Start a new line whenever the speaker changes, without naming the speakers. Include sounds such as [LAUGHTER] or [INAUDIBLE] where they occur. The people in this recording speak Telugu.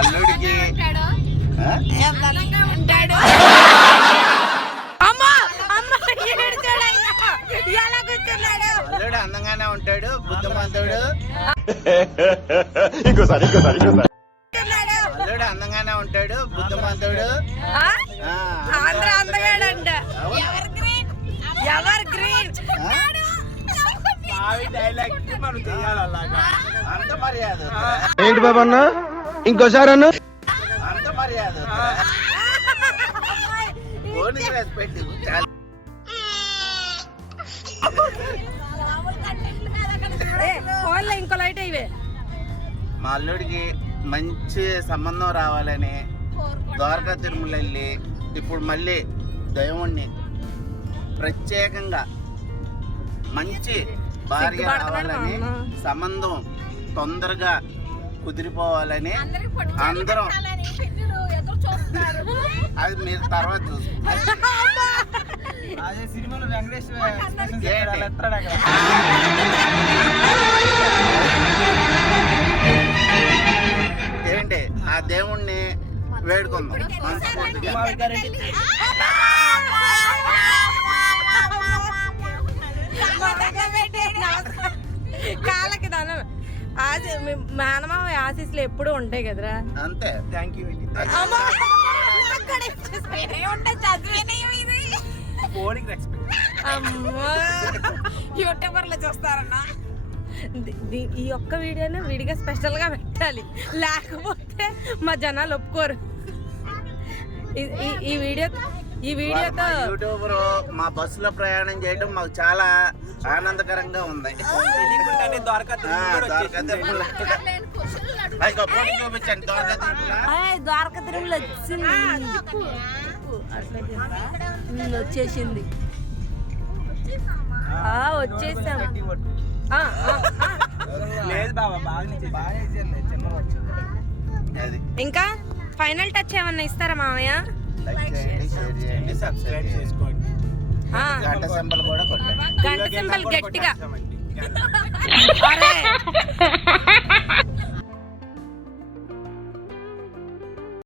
అల్లుడికి. అల్లుడు అందంగానే ఉంటాడు బుద్ధిమంతుడు.
ఇంకోసారి ఇంకోసారి.
అల్లుడు అందంగానే ఉంటాడు బుద్ధిమంతుడు.
ఆ?
ఆ,
ఆంధ్ర అందగాడంట. Ever green?
ఆ? అంత మర్యాద
ఏంటి బాబా అన్న? ఇంకోసారి అన్న.
ఇంకో లైట్ అయ్యే
మా అల్లుడికి మంచి సంబంధం రావాలని ద్వారకా తిరుమల వెళ్ళి ఇప్పుడు మళ్ళీ దేవుణ్ణి ప్రత్యేకంగా మంచి భార్య రావాలని. సంబంధం తొందరగా కుదిరిపోవాలని అందరం అది మీరు తర్వాత
అదే సినిమాలో.
ఏంటి? ఆ దేవుణ్ణి వేడుకుందాం.
ఆశ మేనమావ ఆశీస్సులు ఎప్పుడు ఉంటాయి కదరా?
అంతే.
థ్యాంక్ యూ
యూట్యూబర్లు చూస్తారన్నా. ఈ ఒక్క వీడియోని విడిగా స్పెషల్గా పెట్టాలి. లేకపోతే మా జనాలు ఒప్పుకోరు. ఈ- ఈ- ఈ వీడియో ఈ వీడియోతో
యూట్యూబర్ మా బస్సులో ప్రయాణం చేయడం మాకు చాలా ఆనందకరంగా ఉంది.
తిరుమల
చూపించండి ద్వారకా
వచ్చింది. వచ్చేసింది. ఆ, వచ్చేసాం. ఇంకా ఫైనల్ టచ్ ఏమన్నా ఇస్తారా మామయ్య?
లైక్ చేయండి షేర్ చేయండి సబ్స్క్రైబ్ చేసుకోండి. గంట సింబల్ కూడా కొట్టండి
గంట సింబల్ గట్టిగా. [LAUGHS]